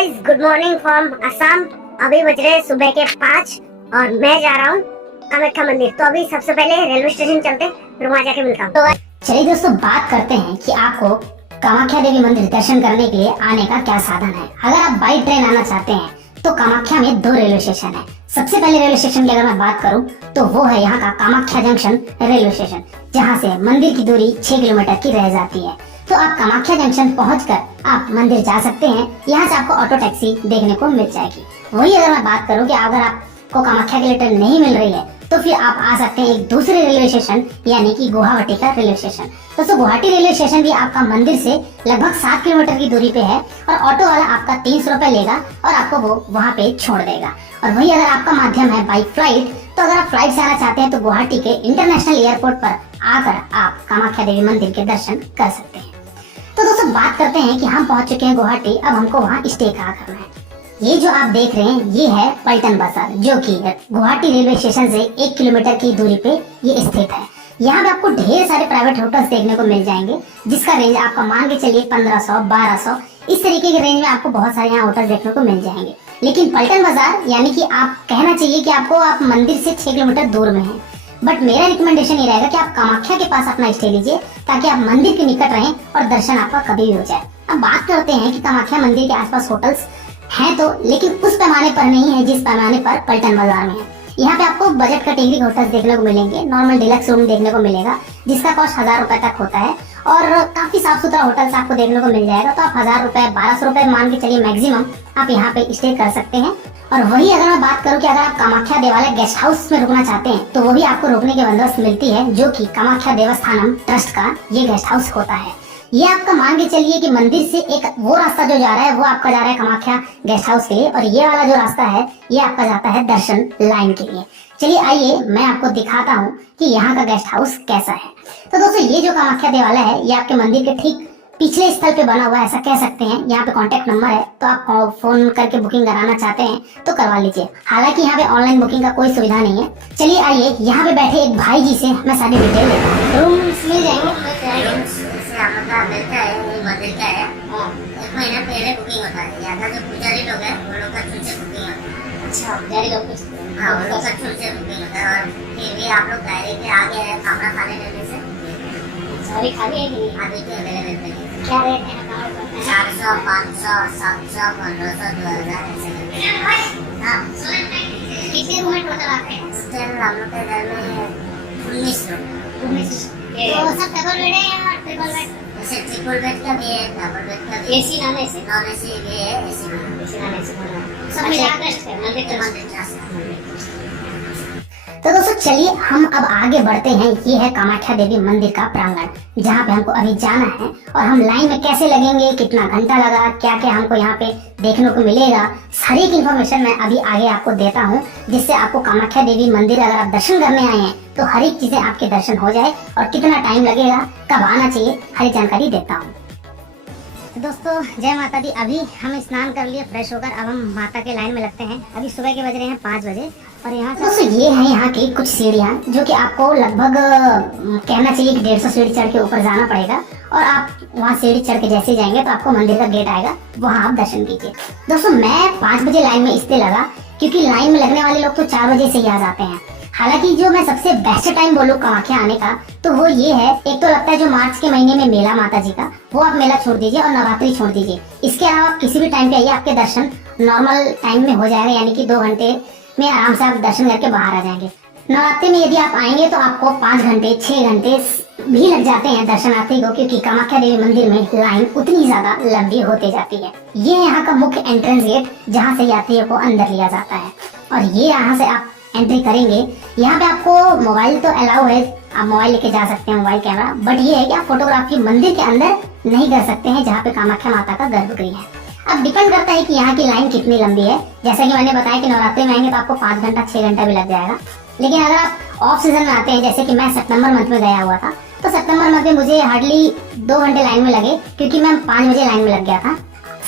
Guys, good morning from Assam. अभी बज रहे सुबह के 5 और मैं जा रहा हूँ कामाख्या मंदिर। तो अभी सबसे पहले रेलवे स्टेशन चलते, फिर वहाँ जाके मिलता हूँ। तो चलिए दोस्तों, बात करते हैं कि आपको कामाख्या देवी मंदिर दर्शन करने के लिए आने का क्या साधन है। अगर आप बाई ट्रेन आना चाहते हैं तो कामाख्या में 2 रेलवे स्टेशन है। सबसे पहले रेलवे स्टेशन की अगर मैं बात करूं तो वो है यहाँ का कामाख्या जंक्शन रेलवे स्टेशन, जहाँ से मंदिर की दूरी 6 किलोमीटर की रह जाती है। तो आप कामाख्या जंक्शन पहुंचकर आप मंदिर जा सकते हैं। यहाँ से आपको ऑटो टैक्सी देखने को मिल जाएगी। वही अगर मैं बात करूँ कि अगर आपको कामाख्या के लिए ट्रेन नहीं मिल रही है तो फिर आप आ सकते हैं एक दूसरे रेलवे स्टेशन यानी कि गुवाहाटी का रेलवे स्टेशन। दोस्तों, गुवाहाटी रेलवे स्टेशन भी आपका मंदिर से लगभग 7 किलोमीटर की दूरी पे है और ऑटो वाला आपका 300 रुपए लेगा और आपको वो वहाँ पे छोड़ देगा। और वही अगर आपका माध्यम है बाई फ्लाइट, तो अगर आप फ्लाइट से आना चाहते हैं तो गुवाहाटी के इंटरनेशनल एयरपोर्ट पर आकर आप कामाख्या देवी मंदिर के दर्शन कर सकते हैं। तो दोस्तों, बात करते हैं कि हम पहुंच चुके हैं गुवाहाटी। अब हमको वहाँ स्टे कहाँ करना है। ये जो आप देख रहे हैं ये है पलटन बाजार, जो कि गुवाहाटी रेलवे स्टेशन से 1 किलोमीटर की दूरी पे ये स्थित है। यहाँ पे आपको ढेर सारे प्राइवेट होटल्स देखने को मिल जाएंगे, जिसका रेंज आपका मान के चलिए 1500, 1200 इस तरीके के रेंज में आपको बहुत सारे यहाँ होटल देखने को मिल जाएंगे। लेकिन पलटन बाजार यानी कि आप कहना चाहिए कि आप मंदिर से 6 किलोमीटर दूर में है। बट मेरा रिकमेंडेशन ये रहेगा कि आप कामाख्या के पास अपना स्टे लीजिए, ताकि आप मंदिर के निकट रहें और दर्शन आपका कभी भी हो जाए। अब बात करते हैं कि कामाख्या मंदिर के आसपास होटल्स हैं तो, लेकिन उस पैमाने पर नहीं है जिस पैमाने पर पलटन बाजार में है। यहाँ पे आपको बजट कैटेगरी होटल्स देखने को मिलेंगे, नॉर्मल डिलक्स रूम देखने को मिलेगा जिसका कॉस्ट 1000 रुपए तक होता है और काफी साफ सुथरा होटल्स आपको देखने को मिल जाएगा। तो आप 1000 रुपए, 1200 रुपए मान के चलिए मैक्सिमम आप यहाँ पे स्टे कर सकते हैं। और वही अगर मैं बात करूँ कि अगर आप कामाख्या देवालय गेस्ट हाउस में रुकना चाहते हैं तो वो भी आपको रुकने की बंदोबस्त मिलती है, जो कि कामाख्या देवस्थानम ट्रस्ट का ये गेस्ट हाउस होता है। ये आपका मान के चलिए कि मंदिर से एक वो रास्ता जो जा रहा है वो आपका जा रहा है कामाख्या गेस्ट हाउस के लिए, और ये वाला जो रास्ता है ये आपका जाता है दर्शन लाइन के लिए। चलिए आइए मैं आपको दिखाता हूँ कि यहाँ का गेस्ट हाउस कैसा है। तो दोस्तों, ये जो कामाख्या देवालय है ये आपके मंदिर के ठीक पिछले स्थल पे बना हुआ है, ऐसा कह सकते हैं। यहाँ पे कांटेक्ट नंबर है, तो आप फोन करके बुकिंग कराना चाहते हैं तो करवा लीजिए। हालांकि यहाँ पे ऑनलाइन बुकिंग का कोई सुविधा नहीं है। चलिए आइए, यहाँ पे बैठे एक भाई जी से मैं सारी डिटेल लेता हूँ। रूम्स मिल जाएंगे? मंदिर का है, एक महीना पहले बुकिंग होता है। यहाँ का जो पुजारी लोग हैं वो लोग का छूट से बुकिंग होता है। अच्छा, पुजारी लोग कुछ हाँ, वो लोग का छूट से बुकिंग होता है। और फिर भी आप लोग डायरेक्ट आगे है खाना खाने देने से अभी खाली है कि नहीं? अभी तो अवेलेबल है। क्या रेट है? 400, 500, 700, 1500, 2000 ऐसे। हाँ, कितने रूम टोटल आपके? हम लोग के घर में 19 लोग। तो सब डबल बेड है या ट्रिपल बेड? ऐसे ट्रिपल बेड का भी है, डबल बेड का भी है। AC non AC? Non AC भी है, एसी भी है। एसी नॉन एसी सब मिलाकर मंदिर ट्रस्ट। तो दोस्तों, चलिए हम अब आगे बढ़ते हैं। ये है कामाख्या देवी मंदिर का प्रांगण, जहाँ पे हमको अभी जाना है और हम लाइन में कैसे लगेंगे, कितना घंटा लगा, क्या क्या हमको यहाँ पे देखने को मिलेगा, हर एक इन्फॉर्मेशन मैं अभी आगे आपको देता हूँ, जिससे आपको कामाख्या देवी मंदिर अगर आप दर्शन करने आए हैं तो हर एक चीजें आपके दर्शन हो जाए और कितना टाइम लगेगा, कब आना चाहिए, हर एक जानकारी देता हूँ। तो दोस्तों, जय माता दी। अभी हम स्नान कर लिए, फ्रेश होकर अब हम माता के लाइन में लगते हैं। अभी सुबह के बज रहे हैं 5 बजे और यहाँ से दोस्तों ये है यहाँ की कुछ सीढ़ियाँ, जो कि आपको लगभग कहना चाहिए कि 150 सीढ़ी चढ़ के ऊपर जाना पड़ेगा। और आप वहाँ सीढ़ी चढ़ के जैसे जाएंगे तो आपको मंदिर का गेट आएगा, वहाँ आप दर्शन कीजिए। दोस्तों, मैं 5 बजे लाइन में इसलिए लगा क्योंकि लाइन में लगने वाले लोग तो 4 बजे से ही आ जाते हैं। हालांकि जो मैं सबसे बेस्ट टाइम बोलूँ कामाख्या आने का तो वो ये है, एक तो लगता है जो मार्च के महीने में मेला माता जी का, वो आप मेला छोड़ दीजिए और नवरात्रि छोड़ दीजिए। इसके अलावा आप किसी भी टाइम पे आइए, आपके दर्शन नॉर्मल टाइम में हो जाएगा, यानी कि 2 घंटे में आराम से आप दर्शन करके बाहर आ जाएंगे। नवरात्रि में यदि आप आएंगे तो आपको 5 घंटे 6 घंटे भी लग जाते हैं दर्शनार्थी को, क्योंकि कामाख्या देवी मंदिर में लाइन उतनी ज्यादा लंबी होती जाती है। ये यहाँ का मुख्य एंट्रेंस गेट, जहाँ से यात्रियों को अंदर लिया जाता है और ये यहाँ से आप एंट्री करेंगे। यहाँ पे आपको मोबाइल तो अलाउ है, आप मोबाइल लेके जा सकते हैं, मोबाइल कैमरा। बट ये है कि आप फोटोग्राफी मंदिर के अंदर नहीं कर सकते हैं, जहाँ पे कामाख्या माता का गर्भगृह है। अब डिपेंड करता है कि यहाँ की लाइन कितनी लंबी है। जैसा कि मैंने बताया कि नवरात्रि में आएंगे तो आपको 5 घंटा 6 घंटा भी लग जाएगा। लेकिन अगर आप ऑफ सीजन में आते हैं, जैसे कि मैं सितंबर मंथ में गया हुआ था, तो सितंबर मंथ में मुझे हार्डली 2 घंटे लाइन में लगे, क्योंकि मैं 5 बजे लाइन में लग गया था।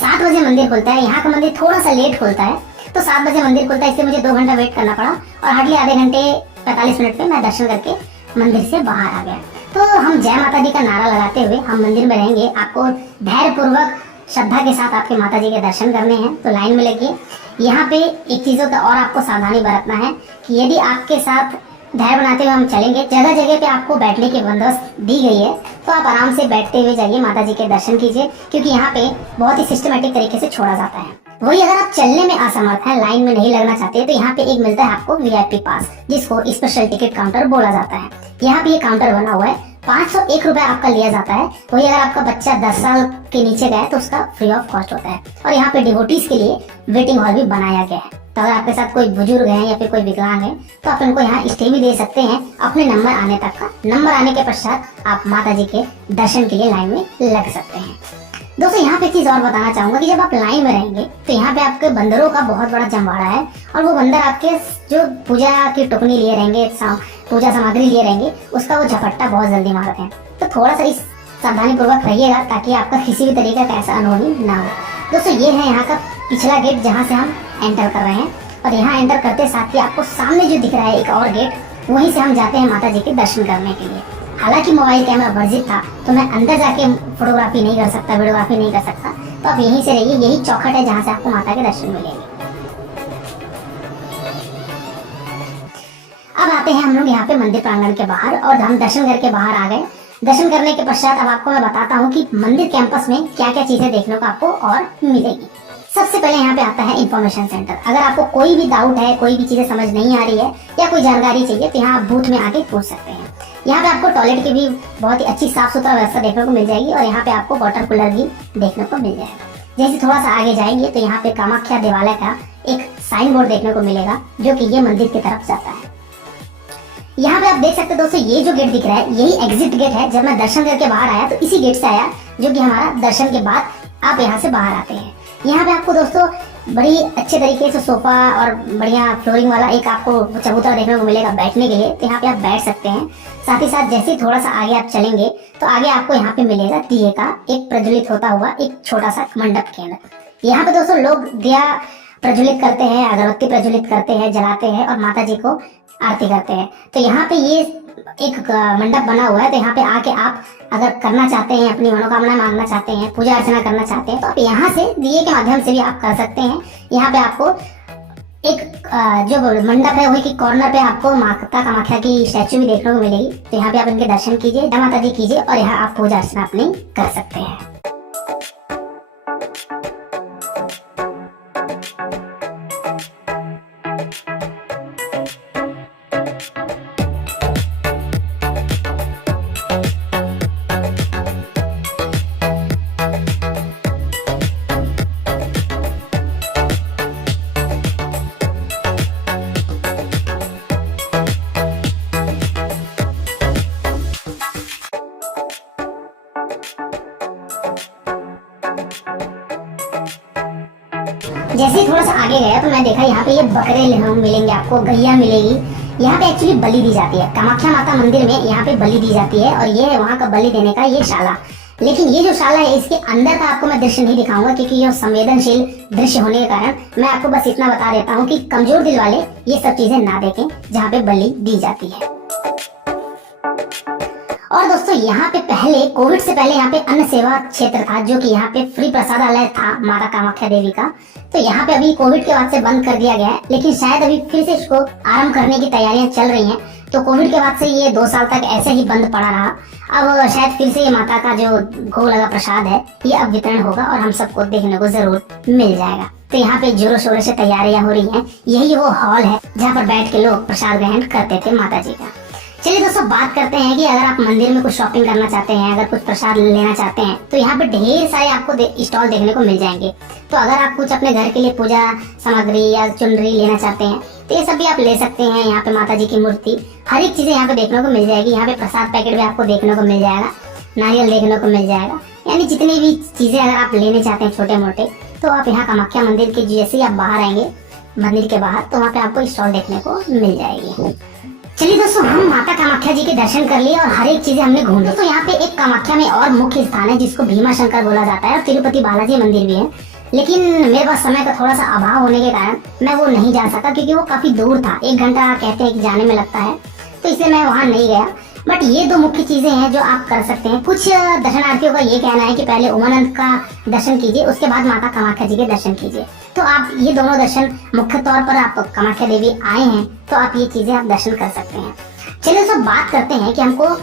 7 बजे मंदिर खुलता है, यहाँ का मंदिर थोड़ा सा लेट खुलता है, तो 7 बजे मंदिर खुलता है, इसलिए मुझे 2 घंटा वेट करना पड़ा और हार्डली आधे घंटे 45 मिनट पे मैं दर्शन करके मंदिर से बाहर आ गया। तो हम जय माता दी का नारा लगाते हुए हम मंदिर में रहेंगे। आपको धैर्य पूर्वक श्रद्धा के साथ आपके माता जी के दर्शन करने हैं तो लाइन में लगिए। यहाँ पे एक चीज़ों का और आपको सावधानी बरतना है कि यदि आपके साथ धैर्य बनाते हुए हम चलेंगे, जगह जगह पे आपको बैठने की बंदोबस्त दी गई है, तो आप आराम से बैठते हुए जाइए, माता जी के दर्शन कीजिए, क्योंकि यहाँ पे बहुत ही सिस्टमेटिक तरीके से छोड़ा जाता है। वही अगर आप चलने में असमर्थ हैं, लाइन में नहीं लगना चाहते, तो यहाँ पे एक मिलता है आपको VIP पास, जिसको स्पेशल टिकट काउंटर बोला जाता है। यहाँ पे ये काउंटर बना हुआ है, 501 रुपए आपका लिया जाता है। वही अगर आपका बच्चा 10 साल के नीचे का है तो उसका फ्री ऑफ कॉस्ट होता है। और यहाँ पे डिवोटीज के लिए वेटिंग हॉल भी बनाया गया है, तो अगर आपके साथ कोई बुजुर्ग है या फिर कोई विकलांग है तो आप उनको यहाँ स्टे भी दे सकते हैं अपने नंबर आने तक का। नंबर आने के पश्चात आप माता जी के दर्शन के लिए लाइन में लग सकते हैं। दोस्तों यहाँ पे एक चीज और बताना चाहूंगा कि जब आप लाइन में रहेंगे तो यहाँ पे आपके बंदरों का बहुत बड़ा जमवाड़ा है, और वो बंदर आपके जो पूजा की टुकनी लिए रहेंगे, पूजा सामग्री लिए रहेंगे, उसका वो झपट्टा बहुत जल्दी मारते हैं। तो थोड़ा सा इस सावधानी पूर्वक रहिएगा ताकि आपका किसी भी तरीके का ऐसा अनुभव ना हो। दोस्तों ये है यहाँ का पिछला गेट जहाँ से हम एंटर कर रहे हैं, और यहाँ एंटर करते साथ ही आपको सामने जो दिख रहा है एक और गेट, वहीं से हम जाते हैं माता जी के दर्शन करने के लिए। हालांकि मोबाइल कैमरा वर्जित था तो मैं अंदर जाके फोटोग्राफी नहीं कर सकता, वीडियोग्राफी नहीं कर सकता, तो आप यहीं से रहिए। यही चौखट है जहाँ से आपको माता के दर्शन मिलेंगे। अब आते हैं हम लोग यहाँ पे मंदिर प्रांगण के बाहर, और हम दर्शन करके बाहर आ गए। दर्शन करने के पश्चात अब आपको मैं बताता हूँ कि मंदिर कैंपस में क्या क्या चीजें देखने को आपको और मिलेगी। सबसे पहले यहाँ पे आता है इन्फॉर्मेशन सेंटर। अगर आपको कोई भी डाउट है, कोई भी चीजें समझ नहीं आ रही है या कोई जानकारी चाहिए तो यहाँ आप बूथ में आके पूछ सकते हैं। यहाँ पे आपको टॉयलेट की भी बहुत ही अच्छी साफ सुथरा व्यवस्था देखने को मिल जाएगी, और यहाँ पे आपको वाटर कूलर भी देखने को मिल जाएगा। जैसे थोड़ा सा आगे जाएंगे तो यहाँ पे कामाख्या देवालय का एक साइन बोर्ड देखने को मिलेगा जो कि ये मंदिर की तरफ जाता है। यहाँ पे आप देख सकते हैं दोस्तों, ये जो गेट दिख रहा है यही एग्जिट गेट है। जब मैं दर्शन करके बाहर आया तो इसी गेट से आया, जो कि हमारा दर्शन के बाद आप यहाँ से बाहर आते हैं। यहाँ पे आपको दोस्तों बड़ी अच्छे तरीके से सोफा और बढ़िया फ्लोरिंग वाला एक आपको चबूतरा देखने को मिलेगा बैठने के लिए, तो यहाँ पे आप बैठ सकते हैं। साथ ही साथ जैसे ही थोड़ा सा आगे आप चलेंगे तो आगे आपको यहाँ पे मिलेगा दिए का एक प्रज्वलित होता हुआ एक छोटा सा मंडप केंद्र। यहाँ पे दोस्तों लोग दिया प्रज्वलित करते हैं, अगरबत्ती प्रज्वलित करते हैं, जलाते हैं और माता जी को आरती करते हैं। तो यहाँ पे ये एक मंडप बना हुआ है, तो यहाँ पे आके आप अगर करना चाहते हैं, अपनी मनोकामना मांगना चाहते हैं, पूजा अर्चना करना चाहते हैं, तो आप यहाँ से दिए के माध्यम से भी आप कर सकते हैं। यहाँ पे आपको एक जो मंडप है वही की कॉर्नर पे आपको माता कामाख्या की स्टैचू भी देखने को मिलेगी, तो यहाँ पे आप इनके दर्शन कीजिए, जय माता दी कीजिए, और यहाँ आप पूजा अर्चना अपनी कर सकते हैं। जैसे ही थोड़ा सा आगे गया तो मैं देखा यहाँ पे ये बकरे मिलेंगे आपको, गैया मिलेगी। यहाँ पे एक्चुअली बलि दी जाती है, कामाख्या माता मंदिर में यहाँ पे बलि दी जाती है, और ये है वहाँ का बलि देने का ये शाला। लेकिन ये जो शाला है इसके अंदर का आपको मैं दृश्य नहीं दिखाऊंगा, क्योंकि ये संवेदनशील दृश्य होने के कारण मैं आपको बस इतना बता देता हूँ कि कमजोर दिल वाले ये सब चीजें ना देखें जहाँ पे बलि दी जाती है। और दोस्तों यहाँ पे पहले कोविड से पहले यहाँ पे अन्न सेवा क्षेत्र था, जो कि यहाँ पे फ्री प्रसादालय था माता कामाख्या देवी का। तो यहाँ पे अभी कोविड के बाद से बंद कर दिया गया है, लेकिन शायद अभी फिर से इसको आरंभ करने की तैयारियां चल रही हैं। तो कोविड के बाद से ये 2 साल तक ऐसे ही बंद पड़ा रहा। अब शायद फिर से ये माता का जो गो लगा प्रसाद है ये अब वितरण होगा और हम सबको देखने को जरूर मिल जाएगा। तो यहाँ पे जोरों शोरों से तैयारियां हो रही हैं। यही वो हॉल है जहाँ पर बैठ के लोग प्रसाद ग्रहण करते थे माता जी का। चलिए दोस्तों बात करते हैं कि अगर आप मंदिर में कुछ शॉपिंग करना चाहते हैं, अगर कुछ प्रसाद लेना चाहते हैं, तो यहाँ पे ढेर सारे आपको स्टॉल देखने को मिल जाएंगे। तो अगर आप कुछ अपने घर के लिए पूजा सामग्री या चुनरी लेना चाहते हैं तो ये सब भी आप ले सकते हैं। यहाँ पे माता जी की मूर्ति, हर एक चीजें यहाँ पे देखने को मिल जाएगी। यहाँ पे प्रसाद पैकेट भी आपको देखने को मिल जाएगा, नारियल देखने को मिल जाएगा। यानी जितनी भी चीजें अगर आप लेने चाहते हैं छोटे मोटे, तो आप यहाँ कामाख्या मंदिर के जैसे ही आप बाहर आएंगे मंदिर के बाहर, तो वहाँ पे आपको स्टॉल देखने को मिल जाएगी। चलिए दोस्तों हम माता कामाख्या जी के दर्शन कर लिए और हर एक चीजें हमने घूम ली। तो यहाँ पे एक कामाख्या में और मुख्य स्थान है जिसको भीमा शंकर बोला जाता है, और तिरुपति बालाजी मंदिर भी है। लेकिन मेरे पास समय का थोड़ा सा अभाव होने के कारण मैं वो नहीं जा सका, क्योंकि वो काफी दूर था। 1 घंटा कहते हैं कि जाने में लगता है, तो इसलिए मैं वहाँ नहीं गया। बट ये दो मुख्य चीजें हैं जो आप कर सकते हैं। कुछ दर्शनार्थियों का ये कहना है कि पहले उमानंद का दर्शन कीजिए, उसके बाद माता कामाख्या जी के दर्शन कीजिए। तो आप ये दोनों दर्शन, मुख्य तौर पर आप कामाख्या देवी आए हैं तो आप ये चीजें आप दर्शन कर सकते हैं। चलिए दोस्तों बात करते हैं कि हमको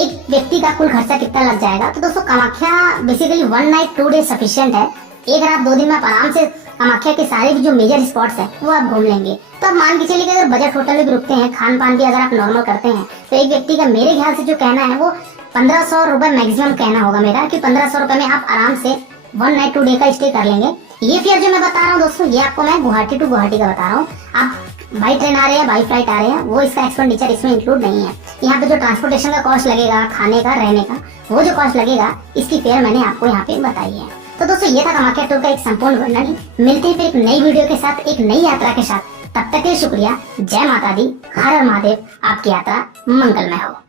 एक व्यक्ति का कुल खर्चा कितना लग जाएगा। तो दोस्तों Kamakhya basically 1 night 2 day sufficient है। एक रात 2 दिन में आप आराम से कामाख्या के सारे भी जो मेजर स्पॉट्स हैं वो आप घूम लेंगे। तो आप मान के चलिए कि अगर बजट होटल में भी रुकते हैं, खान पान भी अगर आप नॉर्मल करते हैं, तो एक व्यक्ति का मेरे ख्याल से जो कहना है वो 1500 रुपए मैक्सिमम कहना होगा मेरा, कि 1500 रुपए में आप आराम से 1 नाइट 2 डे का स्टे कर लेंगे। ये फेयर जो मैं बता रहा हूँ दोस्तों, ये आपको मैं गुवाहाटी टू गुवाहाटी का बता रहा हूँ। आप बाई ट्रेन आ रहे हैं, बाई फ्लाइट आ रहे हैं, वो इसका एक्सपेंडिचर इसमें इंक्लूड नहीं है। यहाँ पे जो ट्रांसपोर्टेशन का कॉस्ट लगेगा, खाने का, रहने का, वो जो कॉस्ट लगेगा, इसकी फेयर मैंने आपको यहाँ पे बताई है। तो दोस्तों ये था कामाख्या टूर का एक संपूर्ण वर्णन। मिलते हैं फिर एक नई वीडियो के साथ, एक नई यात्रा के साथ। तब तक के लिए शुक्रिया। जय माता दी, हर हर महादेव। आपकी यात्रा मंगलमय हो।